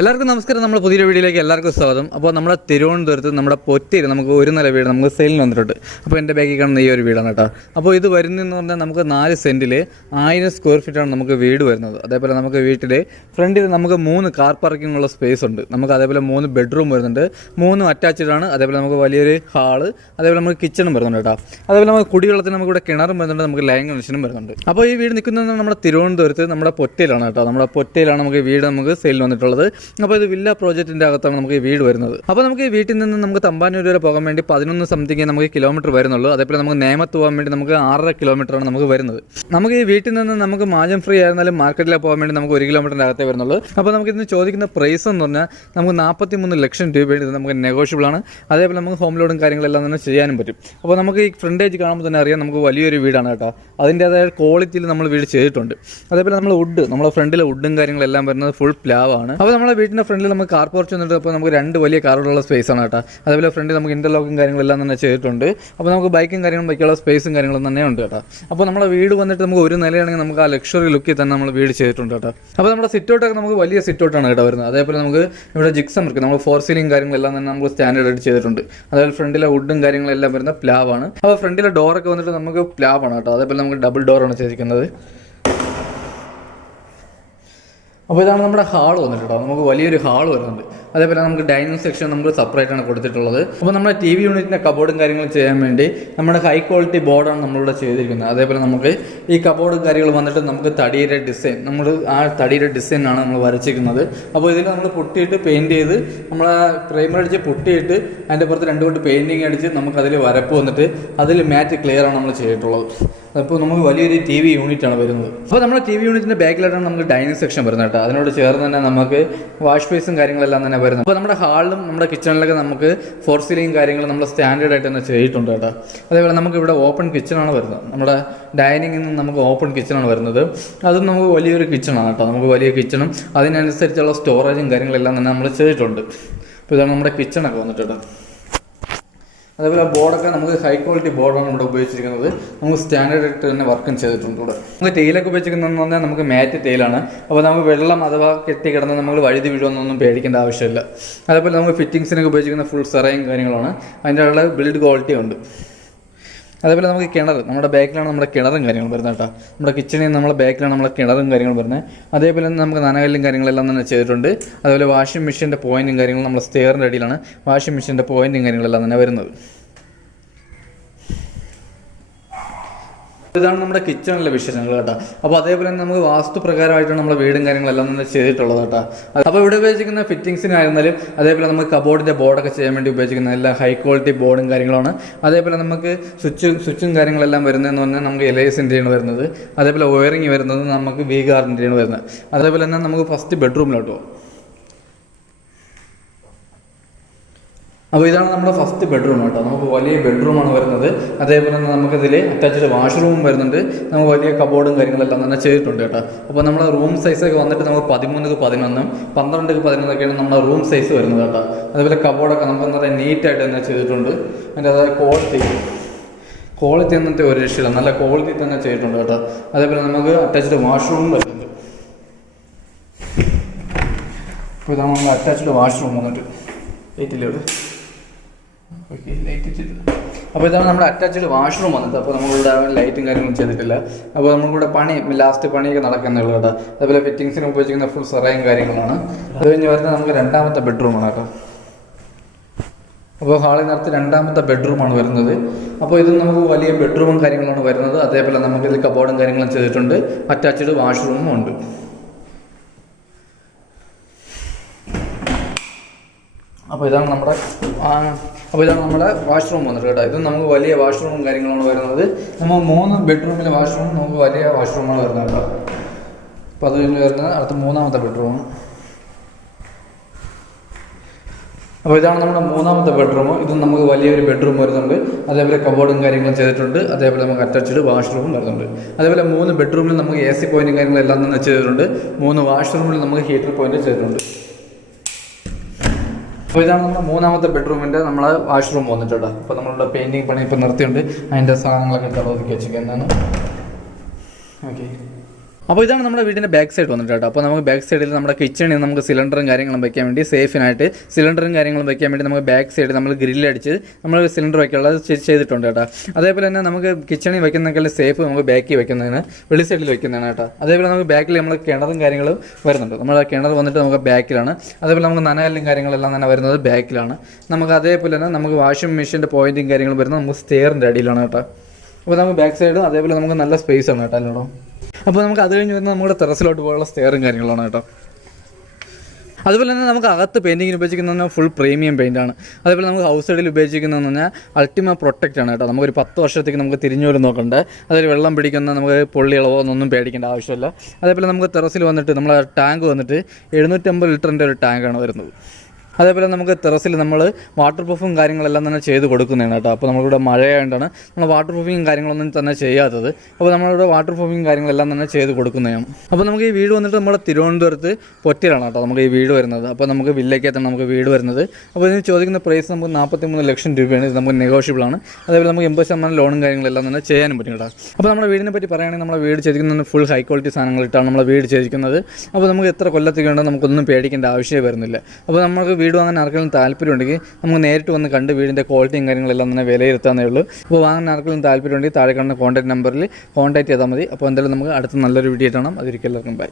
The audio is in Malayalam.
എല്ലാവർക്കും നമസ്കാരം. നമ്മുടെ പുതിയൊരു വീഡിയോയിലേക്ക് എല്ലാവർക്കും സ്വാഗതം. അപ്പോൾ നമ്മുടെ തിരുവനന്തപുരത്ത് നമ്മുടെ പൊറ്റയിൽ നമുക്ക് ഒരു നില വീട് നമുക്ക് സെയിലിന് വന്നിട്ടുണ്ട്. അപ്പോൾ എൻ്റെ ബാക്കിൽ കാണുന്ന ഈ ഒരു വീടാണ് കേട്ടോ. അപ്പോൾ ഇത് വരുന്നതെന്ന് പറഞ്ഞാൽ നമുക്ക് 4 സെൻറ്റിൽ 1000 സ്ക്വയർ ഫീറ്റാണ് നമുക്ക് വീട് വരുന്നത്. അതേപോലെ നമുക്ക് വീട്ടിൽ ഫ്രണ്ടിൽ നമുക്ക് 3 കാർ പാർക്കിംഗ് ഉള്ള സ്പേസ് ഉണ്ട്. നമുക്ക് അതേപോലെ 3 ബെഡ്റൂം വരുന്നുണ്ട്, 3 അറ്റാച്ച്ഡ് ആണ്. അതേപോലെ നമുക്ക് വലിയൊരു ഹാള്, അതേപോലെ നമുക്ക് കിച്ചണും വരുന്നുണ്ട് കേട്ടോ. അതേപോലെ നമുക്ക് കുടിവെള്ളത്തിന് നമുക്ക് ഇവിടെ കിണറും വരുന്നുണ്ട്, നമുക്ക് ലൈൻ കണക്ഷനും വരുന്നുണ്ട്. അപ്പോൾ ഈ വീട് നിൽക്കുന്നത് നമ്മുടെ തിരുവനന്തപുരത്ത് നമ്മുടെ പൊറ്റയിലാണ് കേട്ടോ. നമ്മുടെ പൊറ്റയിലാണ് നമുക്ക് വീട് നമുക്ക് സെയിലിന് വന്നിട്ടുള്ളത്. അപ്പോൾ ഇത് വില്ല പ്രോജക്റ്റിൻ്റെ അകത്താണ് നമുക്ക് ഈ വീട് വരുന്നത്. അപ്പോൾ നമുക്ക് ഈ വീട്ടിൽ നിന്ന് നമുക്ക് തമ്പാനൂർ വരെ പോകാൻ വേണ്ടി 11 സംതിങ് നമുക്ക് കിലോമീറ്റർ വരുന്നുള്ളൂ. അതേപോലെ നമുക്ക് നേമത്ത് പോകാൻ വേണ്ടി നമുക്ക് 6.5 കിലോമീറ്ററാണ് നമുക്ക് വരുന്നത്. നമുക്ക് ഈ വീട്ടിൽ നിന്ന് നമുക്ക് മാജം ഫ്രീ ആയിരുന്നാലും മാർക്കറ്റിലേക്ക് പോകാൻ വേണ്ടി നമുക്ക് 1 കിലോമീറ്ററിൻ്റെ അകത്തേ വരുന്നുള്ളൂ. അപ്പോൾ നമുക്ക് ഇന്ന് ചോദിക്കുന്ന പ്രൈസ് എന്ന് പറഞ്ഞാൽ നമുക്ക് 43 ലക്ഷം രൂപയുടെ ഇത് നമുക്ക് നെഗോഷ്യബിൾ ആണ്. അതേപോലെ നമുക്ക് ഹോം ലോണും കാര്യങ്ങളെല്ലാം തന്നെ ചെയ്യാനും പറ്റും. അപ്പോൾ നമുക്ക് ഈ ഫ്രണ്ടേജ് കാണുമ്പോൾ തന്നെ അറിയാം നമുക്ക് വലിയൊരു വീടാണ് കേട്ടോ. അതിൻ്റേതായ ക്വാളിറ്റിയിൽ നമ്മൾ വീട് ചെയ്തിട്ടുണ്ട്. അതേപോലെ നമ്മൾ വുഡ്, നമ്മുടെ ഫ്രണ്ടിലെ വുഡും കാര്യങ്ങളെല്ലാം വരുന്നത് ഫുൾ പ്ലാവാണ്. അപ്പോൾ നമ്മുടെ വീടിൻ്റെ ഫ്രണ്ടിൽ നമുക്ക് കാർ പോർച്ച് വന്നിട്ട് അപ്പോൾ നമുക്ക് 2 വലിയ കാറുകളുള്ള സ്പേസ് ആണ് കേട്ടോ. അതേപോലെ ഫ്രണ്ടിൽ നമുക്ക് ഇൻ്റർലോക്കും കാര്യങ്ങളെല്ലാം തന്നെ ചെയ്തിട്ടുണ്ട്. അപ്പോൾ നമുക്ക് ബൈക്കും കാര്യങ്ങളും ബൈക്കുള്ള സ്പേസും കാര്യങ്ങളും തന്നെ ഉണ്ട് കേട്ടോ. അപ്പോൾ നമ്മുടെ വീട് വന്നിട്ട് നമുക്ക് ഒരു നിലയാണെങ്കിൽ നമുക്ക് ആ ലക്ഷറി ലുക്കിൽ തന്നെ നമ്മൾ വീട് ചെയ്തിട്ടുണ്ട് കേട്ടോ. അപ്പോൾ നമ്മുടെ സിറ്റൗട്ടൊക്കെ നമുക്ക് വലിയ സിറ്റൗട്ടാണ് കേട്ടോ വരുന്നത്. അതേപോലെ നമുക്ക് ഇവിടെ ജിക്സം വർക്ക്, നമ്മൾ 4 സീലിംഗ് കാര്യങ്ങളെല്ലാം തന്നെ നമുക്ക് സ്റ്റാൻഡേർഡ് ആയിട്ട് ചെയ്തിട്ടുണ്ട്. അതേപോലെ ഫ്രണ്ടിലെ വുഡും കാര്യങ്ങളെല്ലാം വരുന്ന പ്ലാവാണ്. അപ്പോൾ ഫ്രണ്ടിലെ ഡോറൊക്കെ വന്നിട്ട് നമുക്ക് പ്ലാവാണ് കേട്ടോ. അതേപോലെ നമുക്ക് ഡബിൾ ഡോറാണ് ചെയ്തിരിക്കുന്നത്. അപ്പോൾ ഇതാണ് നമ്മുടെ ഹാൾ വന്നിട്ട് കേട്ടോ. നമുക്ക് വലിയൊരു ഹാൾ വരുന്നുണ്ട്. അതേപോലെ നമുക്ക് ഡൈനിങ് സെക്ഷൻ നമുക്ക് സെപ്പറേറ്റ് ആണ് കൊടുത്തിട്ടുള്ളത്. അപ്പോൾ നമ്മുടെ TV യൂണിറ്റിൻ്റെ കബോർഡും കാര്യങ്ങളും ചെയ്യാൻ വേണ്ടി നമ്മുടെ ഹൈ ക്വാളിറ്റി ബോർഡാണ് നമ്മളിവിടെ ചെയ്തിരിക്കുന്നത്. അതേപോലെ നമുക്ക് ഈ കബോർഡ് കാര്യങ്ങൾ വന്നിട്ട് നമുക്ക് തടിയുടെ ഡിസൈൻ, നമ്മൾ ആ തടിയുടെ ഡിസൈനാണ് നമ്മൾ വരച്ചിരിക്കുന്നത്. അപ്പോൾ ഇതിൽ നമ്മൾ പുട്ടിയിട്ട് പെയിൻറ്റ് ചെയ്ത് നമ്മൾ പ്രൈമർ അടിച്ച് പുട്ടിയിട്ട് അതിൻ്റെ പുറത്ത് 2 കൊണ്ട് പെയിൻറ്റിങ് അടിച്ച് നമുക്കതിൽ വരപ്പ് വന്നിട്ട് അതിൽ മാറ്റ് ക്ലിയർ ആണ് നമ്മൾ ചെയ്തിട്ടുള്ളത്. അപ്പോൾ നമുക്ക് വലിയൊരു TV യൂണിറ്റാണ് വരുന്നത്. അപ്പോൾ നമ്മുടെ TV യൂണിറ്റിൻ്റെ ബാക്കിലായിട്ടാണ് നമുക്ക് ഡൈനിങ് സെക്ഷൻ വരുന്നത് കേട്ടോ. അതിനോട് ചേർന്ന് തന്നെ നമുക്ക് വാഷ് ബേസും കാര്യങ്ങളെല്ലാം തന്നെ വരുന്നത്. അപ്പോൾ നമ്മുടെ ഹാളിലും നമ്മുടെ കിച്ചണിലൊക്കെ നമുക്ക് 4 സീലിംഗ് കാര്യങ്ങൾ നമ്മൾ സ്റ്റാൻഡേർഡ് ആയിട്ട് തന്നെ ചെയ്തിട്ടുണ്ട് കേട്ടോ. അതേപോലെ നമുക്ക് ഇവിടെ ഓപ്പൺ കിച്ചണാണ് വരുന്നത്. നമ്മുടെ ഡൈനിങ്ങിൽ നിന്ന് നമുക്ക് ഓപ്പൺ കിച്ചണാണ് വരുന്നത്. അതും നമുക്ക് വലിയൊരു കിച്ചണാണ് കേട്ടോ. നമുക്ക് വലിയ കിച്ചണും അതിനനുസരിച്ചുള്ള സ്റ്റോറേജും കാര്യങ്ങളെല്ലാം തന്നെ നമ്മൾ ചെയ്തിട്ടുണ്ട്. അപ്പോൾ ഇതാണ് നമ്മുടെ കിച്ചണൊക്കെ വന്നിട്ട് കേട്ടോ. അതേപോലെ ബോർഡൊക്കെ നമുക്ക് ഹൈ ക്വാളിറ്റി ബോർഡാണ് ഇവിടെ ഉപയോഗിച്ചിരിക്കുന്നത്. നമുക്ക് സ്റ്റാൻഡേർഡ് ആയിട്ട് തന്നെ വർക്കും ചെയ്തിട്ടുണ്ട് ഇവിടെ. നമുക്ക് ടൈലൊക്കെ ഉപയോഗിച്ചിരിക്കുന്നതെന്ന് പറഞ്ഞാൽ നമുക്ക് മാറ്റ് ടൈലാണ്. അപ്പോൾ നമുക്ക് വെള്ളം അഥവാ കെട്ടിക്കിടന്ന് നമ്മൾ വഴുതി വീഴുമെന്നൊന്നും പേടിക്കേണ്ട ആവശ്യമില്ല. അതേപോലെ നമുക്ക് ഫിറ്റിങ്സിനൊക്കെ ഉപയോഗിച്ചിരിക്കുന്ന ഫുൾ സെറയും കാര്യങ്ങളാണ്. അതിൻ്റെ ഉള്ള ബിൽഡ് ക്വാളിറ്റി ഉണ്ട്. അതേപോലെ നമുക്ക് കിണർ, നമ്മുടെ ബാക്കിലാണ് നമ്മുടെ കിണറും കാര്യങ്ങളും വരുന്നത് കേട്ടോ. നമ്മുടെ കിച്ചണിൽ നമ്മുടെ ബാക്കിലാണ് നമ്മുടെ കിണറും കാര്യങ്ങളും വരുന്നത്. അതേപോലെ തന്നെ നമുക്ക് നനകല്ലും കാര്യങ്ങളെല്ലാം തന്നെ ചെയ്തിട്ടുണ്ട്. അതുപോലെ വാഷിംഗ് മെഷീൻ്റെ പോയിൻറ്റും കാര്യങ്ങളും നമ്മുടെ സ്റ്റെയറിൻ്റെ അടിയിലാണ് വാഷിംഗ് മെഷീൻ്റെ പോയിൻറ്റും കാര്യങ്ങളെല്ലാം തന്നെ വരുന്നത്. ഇതാണ് നമ്മുടെ കിച്ചണിലെ വിശേഷങ്ങൾ കേട്ടോ. അപ്പോൾ അതേപോലെ തന്നെ നമുക്ക് വാസ്തുപ്രകാരമായിട്ടാണ് നമ്മുടെ വീടും കാര്യങ്ങളെല്ലാം തന്നെ ചെയ്തിട്ടുള്ളത് കേട്ടോ. അപ്പോൾ ഇവിടെ ഉപയോഗിച്ചിരിക്കുന്ന ഫിറ്റിങ്സിനായിരുന്നാലും അതേപോലെ നമുക്ക് കബോർഡിൻ്റെ ബോർഡൊക്കെ ചെയ്യാൻ വേണ്ടി ഉപയോഗിച്ചിരിക്കുന്ന എല്ലാം ഹൈ ക്വാളിറ്റി ബോർഡും കാര്യങ്ങളാണ്. അതേപോലെ നമുക്ക് സ്വിച്ചും കാര്യങ്ങളെല്ലാം വരുന്നതെന്ന് പറഞ്ഞാൽ നമുക്ക് LISൻ്റെയാണ് വരുന്നത്. അതേപോലെ വയറിങ് വരുന്നത് നമുക്ക് V-Guardൻ്റെയാണ് വരുന്നത്. അതേപോലെ തന്നെ നമുക്ക് ഫസ്റ്റ് ബെഡ്റൂമിലോട്ട് പോകും. അപ്പോൾ ഇതാണ് നമ്മുടെ ഫസ്റ്റ് ബെഡ്റൂം കേട്ടോ. നമുക്ക് വലിയ ബെഡ്റൂമാണ് വരുന്നത്. അതേപോലെ തന്നെ നമുക്കിതിൽ അറ്റാച്ച്ഡ് വാഷ്റൂമും വരുന്നുണ്ട്. നമുക്ക് വലിയ കബോർഡും കാര്യങ്ങളെല്ലാം തന്നെ ചെയ്തിട്ടുണ്ട് കേട്ടോ. അപ്പോൾ നമ്മുടെ റൂം സൈസൊക്കെ വന്നിട്ട് നമുക്ക് 13x11, 12x11ഒക്കെയാണ് നമ്മുടെ റൂം സൈസ് വരുന്നത് കേട്ടോ. അതേപോലെ കബോർഡൊക്കെ നമുക്ക് നല്ല നീറ്റായിട്ട് തന്നെ ചെയ്തിട്ടുണ്ട്. അതിൻ്റെ അതായത് ക്വാളിറ്റി എന്നിട്ട് ഒരു രക്ഷയില്ല, നല്ല ക്വാളിറ്റി തന്നെ ചെയ്തിട്ടുണ്ട് കേട്ടോ. അതേപോലെ നമുക്ക് അറ്റാച്ച്ഡ് വാഷ്റൂമും വരുന്നുണ്ട്. അപ്പോൾ ഇതാണ് നമ്മുടെ അറ്റാച്ച്ഡ് വാഷ്റൂം വന്നിട്ട് ലൈറ്റിലൂടെ. ഓക്കെ, ലൈറ്റ് ചെയ്ത്. അപ്പോൾ ഇതാണ് നമ്മുടെ അറ്റാച്ച്ഡ് വാഷ്റൂം വന്നത്. അപ്പോൾ നമ്മളിവിടെ ലൈറ്റും കാര്യങ്ങളും ചെയ്തിട്ടില്ല. അപ്പോൾ നമ്മളിവിടെ ലാസ്റ്റ് പണിയൊക്കെ നടക്കുന്നുള്ളൂ കേട്ടോ. അതേപോലെ ഫിറ്റിങ്സിന് ഉപയോഗിച്ചിരിക്കുന്ന ഫുൾ സെറയും കാര്യങ്ങളാണ്. അത് കഴിഞ്ഞ് വരുന്നത് നമുക്ക് 2ാമത്തെ ബെഡ്റൂമാണ് കേട്ടോ. അപ്പോൾ ഹാളിൽ നടത്തി 2ാമത്തെ ബെഡ്റൂമാണ് വരുന്നത്. അപ്പോൾ ഇത് നമുക്ക് വലിയ ബെഡ്റൂമും കാര്യങ്ങളാണ് വരുന്നത്. അതേപോലെ നമുക്കിത് കബോർഡും കാര്യങ്ങളും ചെയ്തിട്ടുണ്ട്. അറ്റാച്ച്ഡ് വാഷ്റൂമും ഉണ്ട്. അപ്പോൾ ഇതാണ് നമ്മുടെ വാഷ്റൂം വന്നിട്ട് കേട്ടോ. ഇത് നമുക്ക് വലിയ വാഷ്റൂമും കാര്യങ്ങളാണ് വരുന്നത്. നമ്മൾ 3 ബെഡ്റൂമിലെ വാഷ്റൂം നമുക്ക് വലിയ വാഷ്റൂമാണ് വരുന്നത് കേട്ടോ. അപ്പോൾ അത് കഴിഞ്ഞ് വരുന്നത് അടുത്ത 3ാമത്തെ ബെഡ്റൂം. അപ്പോൾ ഇതാണ് നമ്മുടെ 3ാമത്തെ ബെഡ്റൂം. ഇത് നമുക്ക് വലിയൊരു ബെഡ്റൂം വരുന്നുണ്ട്. അതേപോലെ കബോർഡും കാര്യങ്ങളും ചെയ്തിട്ടുണ്ട്. അതേപോലെ നമുക്ക് അറ്റാച്ച്ഡ് വാഷ്റൂമും വരുന്നുണ്ട്. അതേപോലെ 3 ബെഡ്റൂമിൽ നമുക്ക് AC പോയിൻറ്റും കാര്യങ്ങളെല്ലാം തന്നെ ചെയ്തിട്ടുണ്ട്. 3 വാഷ്റൂമിൽ നമുക്ക് ഹീറ്റർ പോയിൻറ്റ് ചെയ്തിട്ടുണ്ട്. അപ്പോൾ ഇതാണ് നമ്മുടെ 3ാമത്തെ ബെഡ്റൂമിൻ്റെ നമ്മളെ വാഷ്റൂം വന്നിട്ടുണ്ട്. അപ്പോൾ നമ്മളുടെ പെയിൻറ്റിങ് പണി ഇപ്പോൾ നിർത്തിയുണ്ട്. അതിൻ്റെ സാധനങ്ങളൊക്കെ ഒതുക്കി വെച്ചിരിക്കുന്നതാണ്. ഓക്കെ, അപ്പോൾ ഇതാണ് നമ്മുടെ വീടിൻ്റെ ബാക്ക് സൈഡ് വന്നിട്ട് കേട്ടോ. അപ്പോൾ നമുക്ക് ബാക്ക് സൈഡിൽ നമ്മുടെ കിച്ചണിൽ നമുക്ക് സിലിണ്ടറും കാര്യങ്ങളും വയ്ക്കാൻ വേണ്ടി സേഫിനായിട്ട് സിലിണ്ടറും കാര്യങ്ങളും വയ്ക്കാൻ വേണ്ടി നമുക്ക് ബാക്ക് സൈഡ് നമ്മൾ ഗ്രില്ലടിച്ച് നമ്മൾ സിലിണ്ടർ വയ്ക്കാനുള്ളത് ചെയ്തിട്ടുണ്ട് കേട്ടോ. അതേപോലെ തന്നെ നമുക്ക് കിച്ചണിൽ വയ്ക്കുന്നതിനേക്കാൾ സേഫ് നമുക്ക് ബാക്കിൽ വയ്ക്കുന്നതിന് വെളി സൈഡിൽ വയ്ക്കുന്നതാണ് കേട്ടോ. അതേപോലെ നമുക്ക് ബാക്കിൽ നമ്മൾ കിണറും കാര്യങ്ങളും വരുന്നുണ്ട്. നമ്മുടെ കിണർ വന്നിട്ട് നമുക്ക് ബാക്കിലാണ്. അതേപോലെ നമുക്ക് നനകല്ലും കാര്യങ്ങളെല്ലാം തന്നെ വരുന്നത് ബാക്കിലാണ്. നമുക്ക് അതേപോലെ തന്നെ നമുക്ക് വാഷിംഗ് മെഷീൻ്റെ പോയിൻറ്റും കാര്യങ്ങളും വരുന്നത് നമുക്ക് സ്റ്റെയറിൻ്റെ അടിയിലാണ് കേട്ടോ. അപ്പോൾ നമുക്ക് ബാക്ക് സൈഡും അതേപോലെ നമുക്ക് നല്ല സ്പേസ് ആണ് കേട്ടോ അല്ലോടോ. അപ്പോൾ നമുക്ക് അത് കഴിഞ്ഞ് വരുന്നത് നമ്മുടെ ടെറസിലോട്ട് പോലുള്ള സ്റ്റെയറും കാര്യങ്ങളാണ് കേട്ടോ. അതുപോലെ തന്നെ നമുക്ക് അകത്ത് പെയിൻറ്റിങ്ങിന് ഉപയോഗിക്കുന്ന ഫുൾ പ്രീമിയം പെയിൻ്റാണ്. അതേപോലെ നമുക്ക് ഹൗസ് സൈഡിൽ ഉപയോഗിക്കുന്നതെന്ന് പറഞ്ഞാൽ അൾട്ടിമ പ്രൊട്ടക്റ്റ് ആണ് കേട്ടോ. നമുക്കൊരു 10 വർഷത്തേക്ക് നമുക്ക് തിരിഞ്ഞു വരും നോക്കണ്ട. അതൊരു വെള്ളം പിടിക്കുന്ന നമുക്ക് പൊള്ളികളവോ ഒന്നും പേടിക്കേണ്ട ആവശ്യമില്ല. അതേപോലെ നമുക്ക് ടെറസിൽ വന്നിട്ട് നമ്മളെ ടാങ്ക് വന്നിട്ട് 750 ലിറ്ററിൻ്റെ ഒരു ടാങ്കാണ് വരുന്നത്. അതേപോലെ നമുക്ക് ടെറസിൽ നമ്മൾ വാട്ടർ പ്രൂഫും കാര്യങ്ങളെല്ലാം തന്നെ ചെയ്ത് കൊടുക്കുന്നതാണ് കേട്ടോ. അപ്പോൾ നമ്മളിവിടെ മഴയായതുകൊണ്ടാണ് നമ്മൾ വാട്ടർ പ്രൂഫിങ് കാര്യങ്ങളൊന്നും തന്നെ ചെയ്യാത്തത്. അപ്പോൾ നമ്മളിവിടെ വാട്ടർ പ്രൂഫിങ് കാര്യങ്ങളെല്ലാം തന്നെ ചെയ്ത് കൊടുക്കുന്നതാണ്. അപ്പോൾ നമുക്ക് ഈ വീട് വന്നിട്ട് നമ്മുടെ തിരുവനന്തപുരത്ത് പൊറ്റിയിലാണ് കേട്ടോ നമുക്ക് ഈ വീട് വരുന്നത്. അപ്പോൾ നമുക്ക് വില്ലയ്ക്കകത്താണ് നമുക്ക് വീട് വരുന്നത്. അപ്പോൾ ഇതിന് ചോദിക്കുന്ന പ്രൈസ് നമുക്ക് 43 ലക്ഷം രൂപയാണ്. ഇത് നമുക്ക് നെഗോഷ്യബിൾ ആണ്. അതേപോലെ നമുക്ക് 80% ലോണും കാര്യങ്ങളെല്ലാം തന്നെ ചെയ്യാനും പറ്റും കേട്ടോ. അപ്പോൾ നമ്മുടെ വീടിനെ പറ്റി പറയുകയാണെങ്കിൽ നമ്മുടെ വീട് ചെയ്തിരിക്കുന്നത് ഫുൾ ഹൈ ക്വാളിറ്റി സാധനങ്ങളിട്ടാണ് നമ്മുടെ വീട് ചെയ്തിരിക്കുന്നത്. അപ്പോൾ നമുക്ക് എത്ര കൊല്ലത്തേക്ക് വേണ്ടോ നമുക്കൊന്നും പേടിക്കേണ്ട ആവശ്യമേ വരുന്നില്ല. അപ്പോൾ നമുക്ക് വീട് വാങ്ങാൻ ആർക്കെങ്കിലും താല്പര്യമുണ്ടെങ്കിൽ നമുക്ക് നേരിട്ട് വന്ന് കണ്ട് വീടിൻ്റെ ക്വാളിറ്റിയും കാര്യങ്ങളെല്ലാം തന്നെ വിലയിരുത്താനേ ഉള്ളൂ. അപ്പോൾ വാങ്ങാൻ ആർക്കെങ്കിലും താല്പര്യമുണ്ടെങ്കിൽ താഴെ കാണുന്ന കോൺടാക്ട് നമ്പറിൽ കോൺടാക്ട് ചെയ്താൽ മതി. അപ്പോൾ എന്തായാലും നമുക്ക് അടുത്ത നല്ലൊരു വീഡിയോ കാണാം. അതൊരിക്കലും ബൈ.